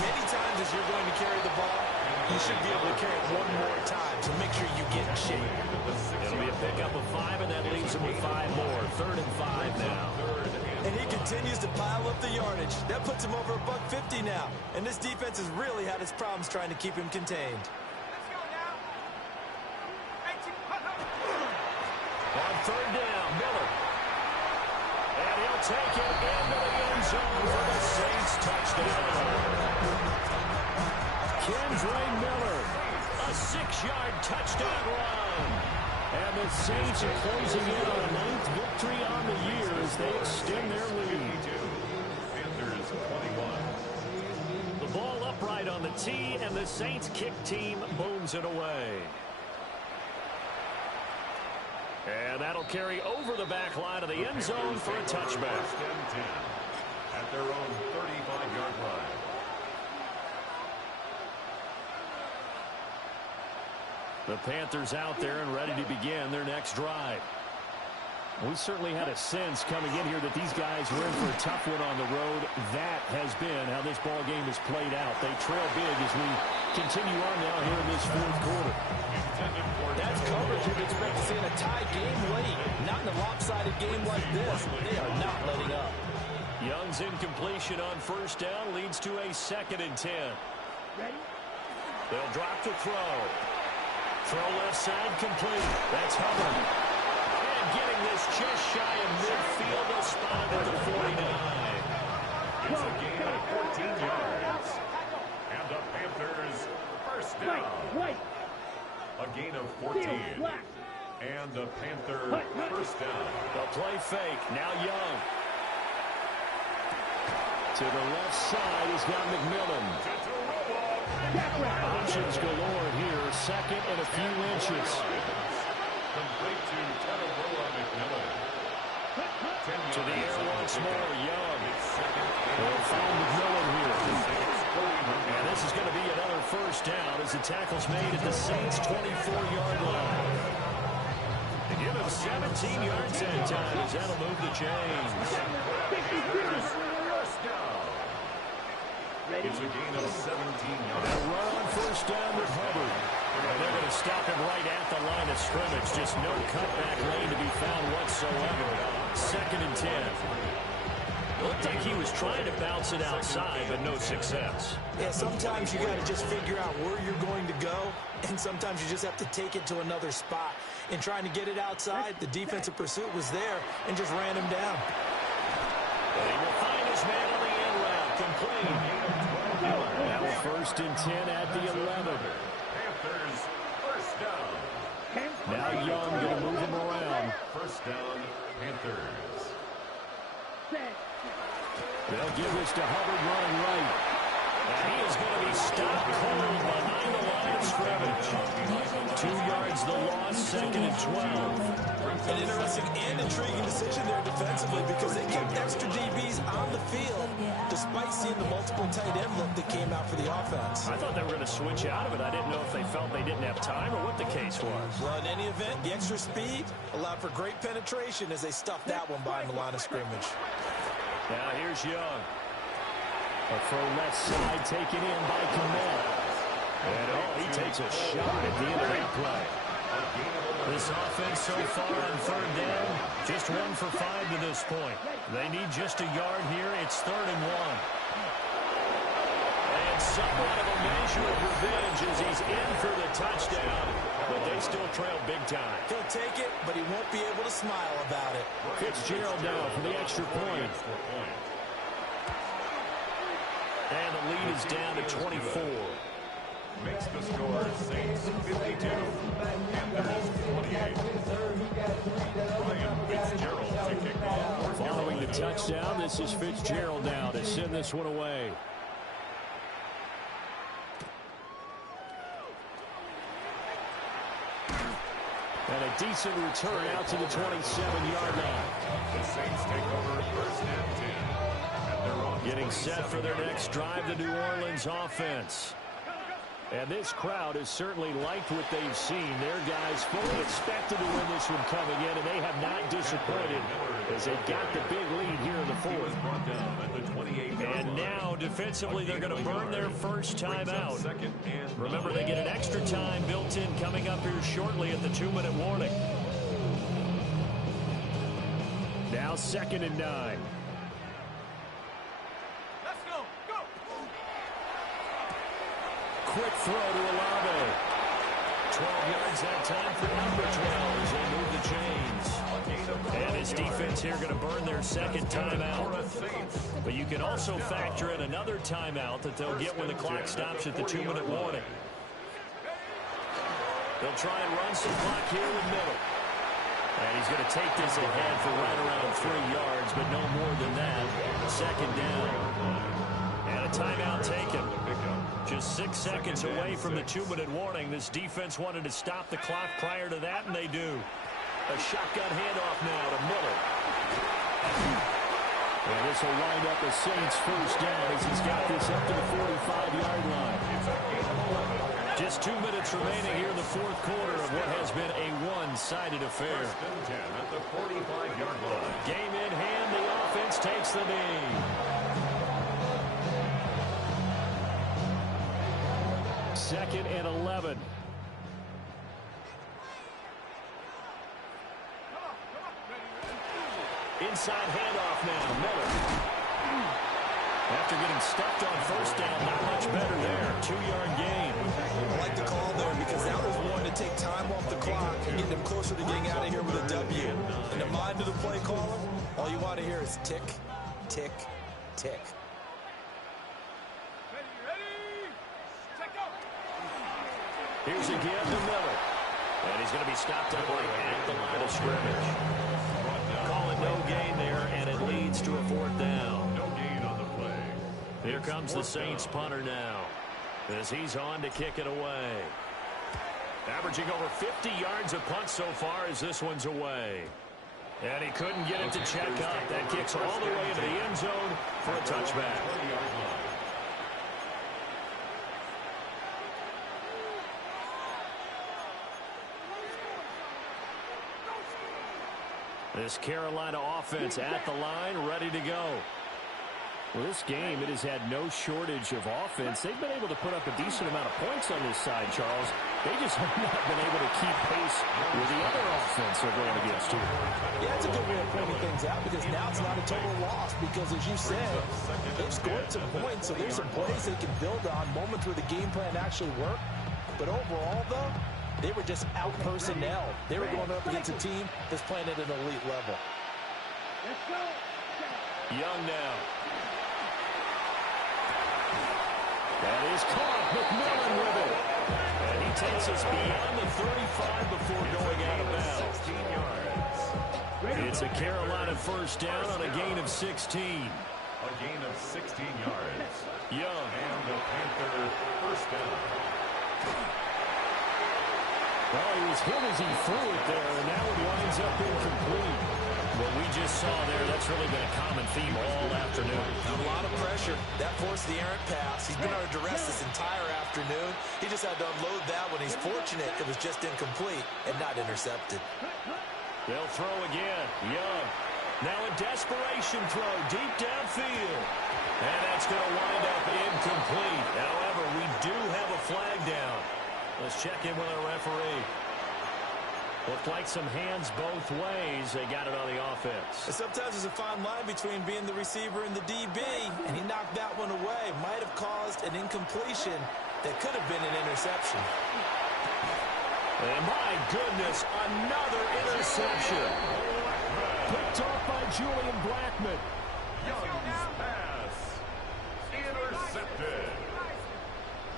many times as you're going to carry the ball, you should be able to carry it one more time, so make sure you get in shape. It'll be a pickup of 5, and that leaves him with 5 more. 3rd and 5 now. And he continues to pile up the yardage. That puts him over $150 now. And this defense has really had its problems trying to keep him contained. On 3rd down, Miller. And he'll take it into the end zone for the Saints touchdown. Kendra Miller, a A 6-yard touchdown run. And the Saints are closing in on a 9th victory on the year as they extend their lead. Panthers 21. The ball upright on the tee, and the Saints kick team booms it away. And that'll carry over the back line of the end zone for a touchback. First and 10 at their own 35-yard line. The Panthers out there and ready to begin their next drive. We certainly had a sense coming in here that these guys were in for a tough one on the road. That has been how this ball game has played out. They trail big as we continue on now here in this fourth quarter. That's coverage you'd expect to see in a tie game late. Not in a lopsided game like this. They are not letting up. Young's incompletion on first down leads to a 2nd and 10. Ready? They'll drop to throw. Throw left side complete. That's Hubbard. And getting this just shy of midfield. They'll spot it at the 49. It's a gain of 14 yards. And the Panthers first down. White. A gain of 14. And the Panther first down. They'll play fake. Now Young. To the left side, he's got McMillan. Options galore here. 2nd and a few inches. Complete to Tagovailoa McMillan. To the air once more. Young. They'll find McMillan here. And this is going to be another first down as the tackle's made at the Saints' 24-yard line. They give him 17 yards that time as that'll move the chains. First down. It's a gain of 17 yards. A run on first down with Hubbard. And they're going to stop him right at the line of scrimmage. Just no cutback lane to be found whatsoever. 2nd and 10. Looked like he was trying to bounce it outside, but no success. Yeah, sometimes you got to just figure out where you're going to go, and sometimes you just have to take it to another spot. In trying to get it outside, the defensive pursuit was there and just ran him down. But he will find his man on the end route. Complete. Now 1st and 10 at the 11. Panthers first down. Now Young going to move him around. First down, Panthers. They'll give this to Hubbard running right. And he is going to be stopped cold behind the line of scrimmage. 2 yards the loss, 2nd and 12. An interesting and intriguing decision there defensively because they kept extra DBs on the field despite seeing the multiple tight end look that came out for the offense. I thought they were going to switch out of it. I didn't know if they felt they didn't have time or what the case was. Well, in any event, the extra speed allowed for great penetration as they stuffed that one behind the line of scrimmage. Now here's Young. A throw left side taken in by Kamel. And he takes a shot at the end of that play. This offense so far on 3rd down, just 1 for 5 to this point. They need just a yard here. It's 3rd and 1. And somewhat of a measure of revenge as he's in for the touchdown. But they still trail big time. He'll take it, but he won't be able to smile about it. Fitzgerald now for the extra point. And the lead is down to 24. Makes the score Saints 52. Panthers 28. Ryan Fitzgerald to kick off. Following the touchdown, this is Fitzgerald now to send this one away. And a decent return out to the 27-yard line. The Saints take over 1st and 10. And they're on Getting set for their next drive, the New Orleans offense. And this crowd has certainly liked what they've seen. Their guys fully expected to win this one coming in, and they have not disappointed as they got the big lead here in the 4th. And now, defensively, they're going to burn their first time out. Remember, they get an extra time built in coming up here shortly at the 2-minute warning. Now 2nd and 9. Quick throw to Olave. 12 yards that time for number 12 as they move the chains. And his defense here going to burn their 2nd timeout. But you can also factor in another timeout that they'll get when the clock stops at the 2-minute warning. They'll try and run some clock here with Miller. And he's going to take this ahead for right around 3 yards, but no more than that. Second down. And a timeout taken. Just 6 seconds away from the 2-minute warning. This defense wanted to stop the clock prior to that, and they do. A shotgun handoff now to Miller. And this will wind up a Saints first down as he's got this up to the 45-yard line. Just 2 minutes remaining here in the fourth quarter of what has been a one-sided affair. First and 10 at the 45-yard line. Game in hand, the offense takes the knee. Second and 11. Inside handoff now, Miller. After getting stuffed on first down, not much better there. 2-yard gain. I like the call there because that was one to take time off the clock and get them closer to getting out of here with a W. In the mind of the play caller, all you want to hear is tick, tick, tick. Here's a give to Miller. And he's going to be stopped up right at the line of scrimmage. Call it no gain there, and it leads to a fourth down. No gain on the play. Here comes the Saints punter now, as he's on to kick it away. Averaging over 50 yards a punt so far as this one's away. And he couldn't get it to check up. That kicks all the way into the end zone for a touchback. This Carolina offense at the line, ready to go. Well, this game, it has had no shortage of offense. They've been able to put up a decent amount of points on this side, Charles. They just have not been able to keep pace with the other offense they're going against here. Yeah, it's a good way of pointing things out because now it's not a total loss because, as you said, they've scored some points, so there's some plays they can build on, moments where the game plan actually worked. But overall, though, they were just out-personnel. They were going up against a team that's playing at an elite level. Let's go. Young now. That is caught. McMillan with it. And he takes us beyond the 35 before going out of bounds. 16 yards. It's a Carolina first down on a gain of 16. A gain of 16 yards. Young. And the Panther first down. Well, he was hit as he threw it there, and now it winds up incomplete. What we just saw there, that's really been a common theme all afternoon. A lot of pressure. That forced the errant pass. He's been under duress this entire afternoon. He just had to unload that one. He's fortunate it was just incomplete and not intercepted. They'll throw again. Young. Now a desperation throw deep downfield. And that's going to wind up incomplete. However, we do have a flag down. Let's check in with our referee. Looked like some hands both ways. They got it on the offense. And sometimes there's a fine line between being the receiver and the DB, and he knocked that one away. Might have caused an incompletion that could have been an interception. And my goodness, another interception. Picked off by Julian Blackman. Young's pass. Intercepted.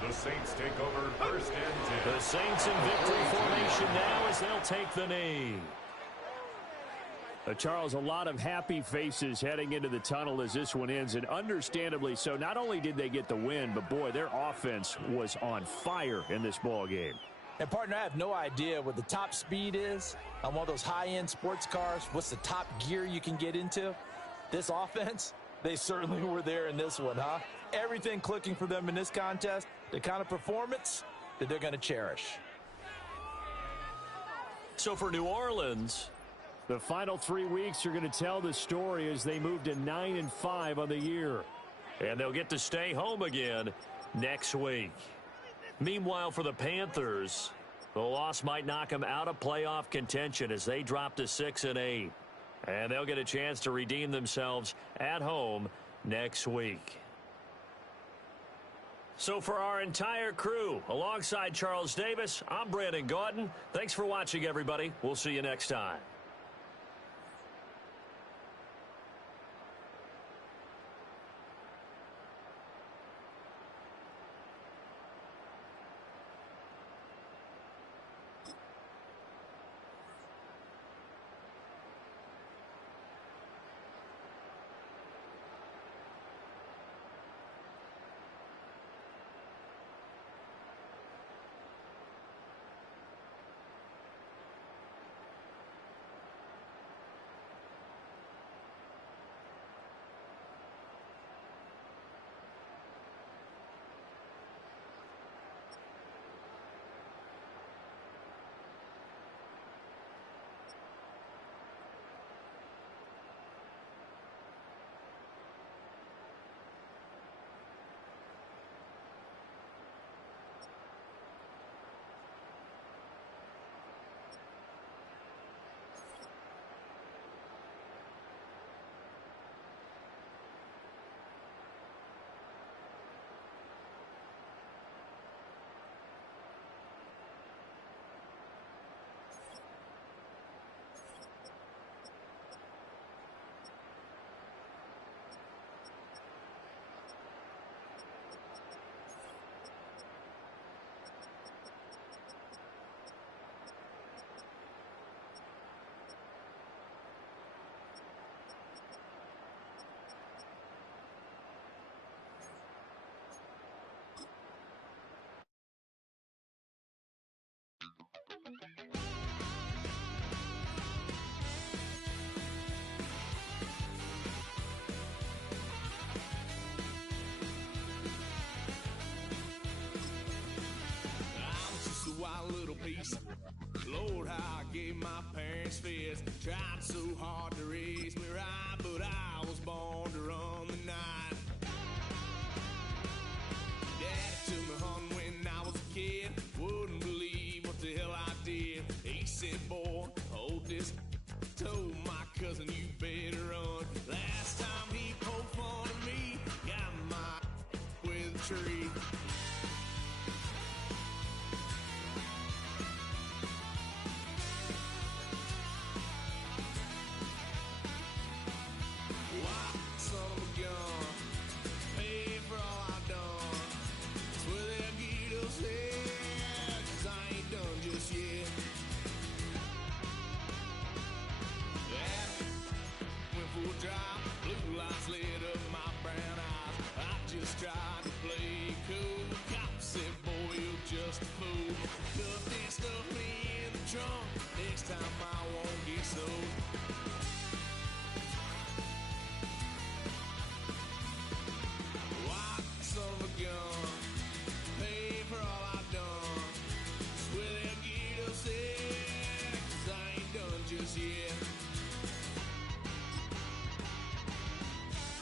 The Saints take over first and 10. The Saints in victory formation now as they'll take the knee. Charles, a lot of happy faces heading into the tunnel as this one ends, and understandably so. Not only did they get the win, but boy, their offense was on fire in this ball game. And, partner, I have no idea what the top speed is on one of those high-end sports cars. What's the top gear you can get into? This offense, they certainly were there in this one, huh? Everything clicking for them in this contest, the kind of performance that they're going to cherish. So for New Orleans, the final 3 weeks are going to tell the story as they move to 9-5 on the year. and they'll get to stay home again next week. Meanwhile, for the Panthers, the loss might knock them out of playoff contention as they drop to 6-8. And they'll get a chance to redeem themselves at home next week. So for our entire crew, alongside Charles Davis, I'm Brandon Gaudin. Thanks for watching, everybody. We'll see you next time. Tried so hard to raise me right, but I was born to run the night. Daddy took me hunting when I was a kid. Wouldn't believe what the hell I did. He said, boy, hold this. Told my cousin, you better run. Last time he poked fun at me, got my with a tree. Why, son of a gun, pay for all I've done. Swear they'll get us here, 'cause I ain't done just yet. Yeah, went for a drive, blue lights lit up my brown eyes. I just tried to play cool. Cop said, boy, you're just a fool. Cuffed and stuffed me in the trunk. Next time I won't get so. Son of a gun, pay for all I've done. Swear they'll get us there, 'cause I ain't done just yet.